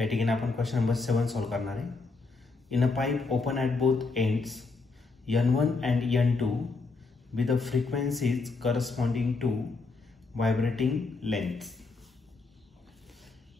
या ठिकाणी आपण क्वेश्चन नंबर 7 सॉल्व करणार आहे. In a pipe open at both ends N1 and N2 with the frequencies corresponding to vibrating lengths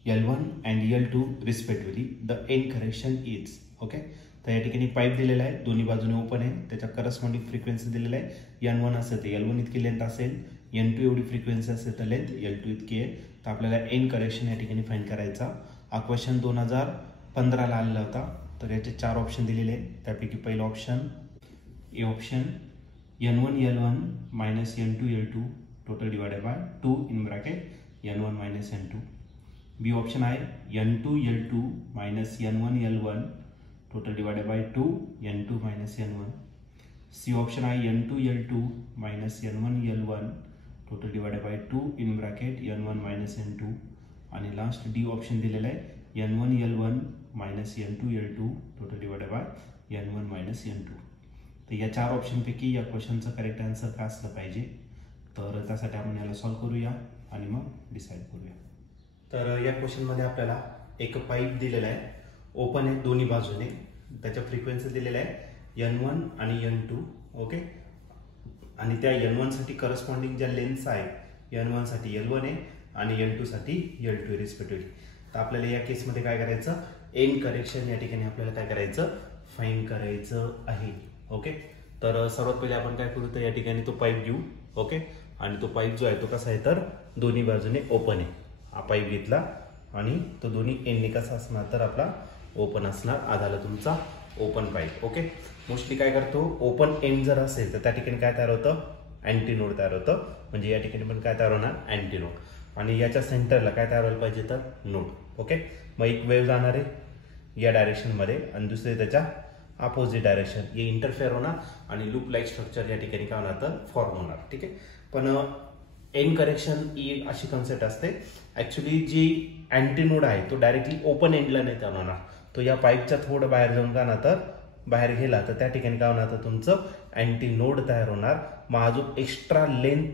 L1 and L2 respectively. The end correction is okay. तर या ठिकाणी pipe दिलेला आहे, दोन्ही बाजूने ओपन आहे, त्याच्या करस्पॉन्डिंग फ्रिक्वेन्सी दिलेला आहे. N1 असेल तर L1 इतकी लेंथ असेल, N2 एवढी फ्रिक्वेन्सी असेल तर लेंथ L2 इतकी आहे. तर आपल्याला एंड करेक्शन या ठिकाणी फाइंड करायचा. हा क्वेश्चन 2015ला आलेला होता. तर याचे 4 ऑप्शन दिलेले आहेत. त्यापैकी पहिला option A option N1 L1 minus N2 L2 total divided by 2 in bracket N1 minus N2. B option आहे N2 L2 minus N1 L1 total divided by 2 N2 minus N1. C option आहे N2 L2 minus N1 L1 total divided by 2 in bracket N1 minus N2. आणि last D option दिलेला आहे N1 L1 minus N2 L2 total divided by N1 minus N2. तर या 4 ऑप्शनपैकी या क्वेश्चनचं correct answer काय असलं पाहिजे, तर त्यासाठी आपण याला सॉल्व करूया आणि मग डिसाईड करूया. तर या क्वेश्चनमध्ये आपल्याला एक पाईप दिलेला आहे, ओपन आहे दोन्ही बाजूने, त्याच्या फ्रिक्वेन्सी दिलेल्या आहे N1 आणि N2. ओके. आणि त्या N1 साठी करस्पॉन्डिंग ज्या लेन्थ्स आहे N1 साठी L1 आहे आणि N2 साठी L2 रिस्पेक्टिव्हली. तर आपल्याला या केसमध्ये काय करायचं, एंड करेक्शन या ठिकाणी आपल्याला काय करायचं, फाइंड करायचं आहे. ओके. तर सर्वात पहिले आपण काय करू, तर या ठिकाणी तो पाईप घेऊ. ओके. आणि तो पाईप जो आहे तो कसा आहे, तर दोन्ही बाजूने ओपन आहे. हा पाईप घेतला आणि तो दोन्ही एंडने कसा असणार, तर आपला ओपन असणार. आधाला तुमचा ओपन पाईप. ओके. मोस्टली काय करतो, ओपन एंड जर असेल तर त्या ठिकाणी काय तयार होतं, अँटी नोड तयार होतं. म्हणजे या ठिकाणी पण काय तयार होणार, अँटी नोड. आणि याच्या सेंटरला काय तयार व्हायला पाहिजे, तर नोड. ओके. मग एक वेव्ह जाणार आहे या डायरेक्शनमध्ये आणि दुसरे त्याच्या अपोजिट डायरेक्शन, हे इंटरफेअर होणार आणि लूप लाईक स्ट्रक्चर या ठिकाणी काय होणार, तर फॉर्म होणार. ठीक आहे. पण एंड करेक्शन ही अशी कन्सेप्ट असते, ऍक्च्युली जी अँटी नोड आहे तो डायरेक्टली ओपन एंडला नाही तयार होणार. तो या पाईपच्या थोडं बाहेर जाऊन का ना, तर बाहेर गेला तर त्या ठिकाणी काय होणार, तर तुमचं अँटी नोड तयार होणार. मग अजून एक्स्ट्रा लेंथ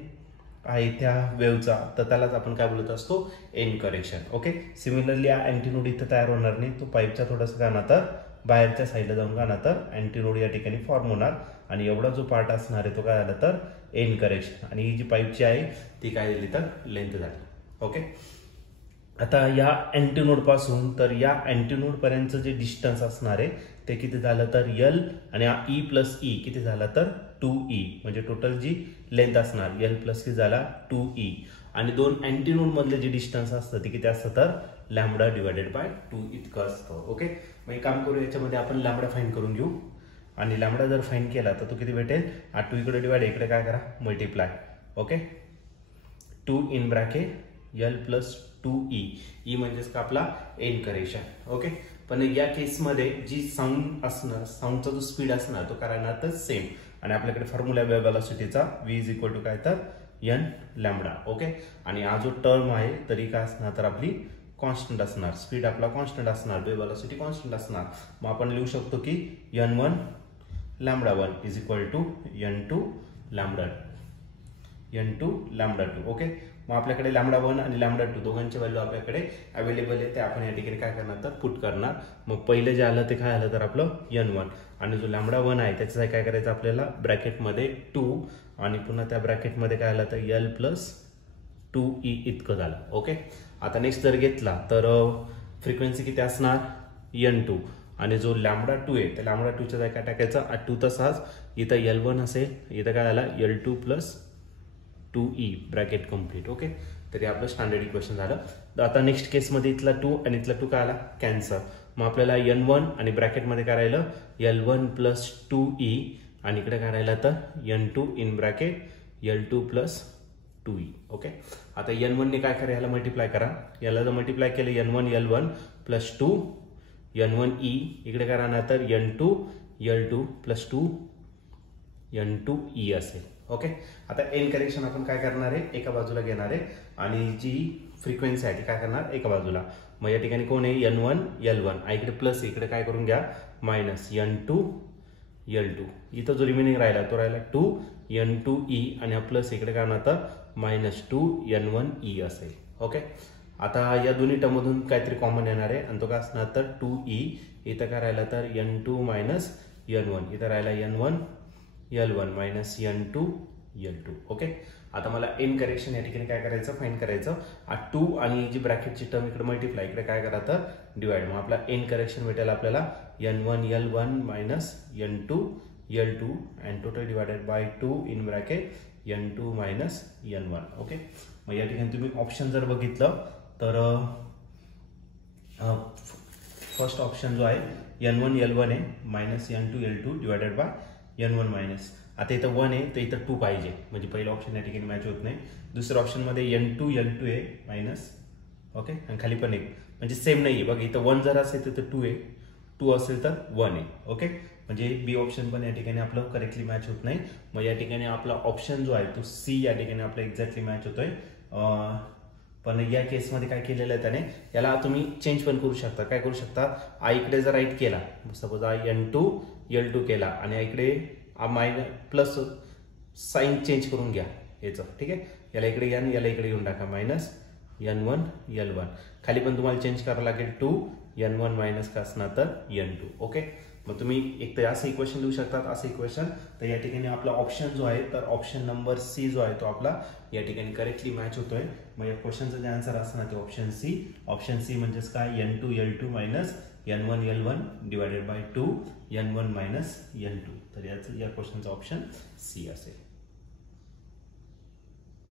आहे त्या वेव्हचा, तर त्यालाच आपण काय बोलत असतो, एंड करेक्शन. ओके. सिमिलरली हा अँटी नोड इथं तयार होणार नाही, तो पाईपच्या थोडंसं काय ना, तर बाहेरच्या साईडला जाऊन का ना, तर अँटी नोड या ठिकाणी फॉर्म होणार. आणि एवढा जो पार्ट असणार आहे तो काय झाला, तर एंड करेक्शन. आणि ही जी पाईपची आहे ती काय दिली, तर लेंथ झाली. ओके. आता या अँटी नोड पासून तर या अँटी नोड पर्यंतचं जे डिस्टन्स असणार आहे ते किती झालं, तर L आणि E प्लस E किती झाला, तर 2E. म्हणजे टोटल जी लेंथ असणार L प्लस E झाला 2E. आणि दोन अँटी नोड मधले जे डिस्टन्स असतं ते किती असतं, तर लॅम्बडा डिवायडेड बाय 2 इतकं असतं. ओके. मग एक काम करू, याच्यामध्ये आपण लॅम्बडा फाइंड करून घेऊ. आणि लॅम्बडा जर फाइंड केला तर तो किती भेटेल, 2 इकडे डिवाइड, इकडे काय करा, multiply. Okay. 2 in bracket L plus 2E. E म्हणजेच का आपला एंड करेक्शन. ओके. पण या केसमध्ये जी साऊंड असणार, साऊंडचा जो स्पीड असणार तो करायला तर सेम. आणि आपल्याकडे फॉर्म्युला वेव्ह वेलोसिटीचा V इज इक्वल टू काय, तर N लॅम्बडा. ओके. आणि हा जो टर्म आहे तरी काय असणार, तर आपली कॉन्स्टंट असणार. स्पीड आपला कॉन्स्टंट असणार, वेव्ह वेलोसिटी कॉन्स्टंट असणार. मग आपण लिहू शकतो की N1 lambda 1 is equal to N2 lambda 2. Okay. मग आपल्याकडे लॅम्बडा 1 आणि लॅम्बडा 2 दोघांची व्हॅल्यू आपल्याकडे अवेलेबल आहे, ते आपण या ठिकाणी काय करणार, तर पुट करणार. मग पहिले जे आलं ते काय आलं, तर आपलं N1. आणि जो लॅम्बडा 1 आहे त्याचं काय करायचं, आपल्याला ब्रॅकेटमध्ये 2 आणि पुन्हा त्या ब्रॅकेटमध्ये काय आलं, तर L प्लस 2E इतकं झालं. ओके. आता नेक्स्ट जर घेतला तर फ्रिक्वेन्सी किती असणार, N2. आणि जो लॅम्बडा 2 आहे त्या लॅम्बडा 2च्या जागी काय टाकायचं, 2 तसाच. इथं L1 असेल, इथं काय झाला L2 plus 2E bracket complete. Okay. तरी आपलं स्टँडर्ड इक्वेशन झालं. तर आता नेक्स्ट केसमध्ये इथला 2 आणि इथला 2 काय आला, कॅन्सर. मग आपल्याला N1 आणि ब्रॅकेटमध्ये काय राहिलं, L1 प्लस 2E. आणि इकडे काय राहिलं, तर N2 in bracket L2 plus 2E. Okay. आता N1 ने काय करा, याला मल्टिप्लाय करा. याला जर मल्टिप्लाय केलं N1 L1 प्लस 2 N1E, इकडे काय राहणार, तर N2 L2 प्लस 2 N2E असेल. ओके. आता एंड करेक्शन आपण काय करणार आहे, एका बाजूला घेणार आहे आणि जी फ्रिक्वेन्सी आहे ती काय करणार, एका बाजूला. मग या ठिकाणी कोण आहे, N1 L1. इकडे प्लस, इकडे काय करून घ्या, मायनस N2 L2. इथं जो रिमेनिंग राहिला तो राहिला 2 N2E आणि हा प्लस इकडे काय होणार, तर -2 N1E असेल. ओके. आता या दोन्ही टर्ममधून काहीतरी कॉमन येणार आहे आणि तो काय असणार तर 2e, इथं काय राहिला तर n2 मायनस n1, इथं राहिला n1 l1 minus n2 l2. Okay, आता मला एन करेक्शन या ठिकाणी काय करायचं, फाइंड करायचं. 2 आणि जी ब्रॅकेटची टर्म इकडे मल्टिप्लाय, इकडे काय करा तर डिवाइड. मग आपला एन करेक्शन भेटेल आपल्याला n1 l1 minus n2 l2 and total divided by 2 in bracket n2 minus n1. Okay, मग या ठिकाणी तुम्ही ऑप्शन जर बघितलं तर फर्स्ट ऑप्शन जो आहे n1 l1 आहे minus n2 l2 divided by n1 minus. आता इथं 1 आहे तर इथं 2 पाहिजे, म्हणजे पहिलं ऑप्शन या ठिकाणी मॅच होत नाही. दुसऱ्या ऑप्शनमध्ये n2 l2 आहे मायनस, ओके, आणि खाली पण 1, म्हणजे सेम नाही आहे बघा. इथं 1 जर असेल तर 2 आहे, 2 असेल तर 1 आहे. ओके, म्हणजे बी ऑप्शन पण या ठिकाणी आपलं करेक्टली मॅच होत नाही. मग या ठिकाणी आपला ऑप्शन जो आहे तो सी या ठिकाणी आपला एक्झॅक्टली मॅच होतोय. पण या केसमध्ये काय केलेलं आहे त्याने, याला तुम्ही चेंज पण करू शकता. काय करू शकता, आईकडे जर राईट केला, सपोज n2 l2 केला आणि इकडे मायनस प्लस साईन चेंज करून घ्या याचं, ठीक आहे. याला इकडे घ्या आणि याला इकडे घेऊन टाका मायनस n1 l1. खाली पण तुम्हाला चेंज करावं लागेल 2 n1 मायनस का असणार तर n2. ओके, मग तुम्ही एक तर असं इक्वेशन लिहू शकतात, असं इक्वेशन. तर या ठिकाणी आपला ऑप्शन जो आहे तर ऑप्शन नंबर सी जो आहे तो आपला या ठिकाणी करेक्टली मॅच होतोय. मग या क्वेश्चनचं जे आन्सर असणार ते ऑप्शन सी. ऑप्शन सी म्हणजेच काय, n2 l2 minus n1 l1 divided by 2 n1 minus n2. तर या क्वेश्चनचा ऑप्शन सी असेल.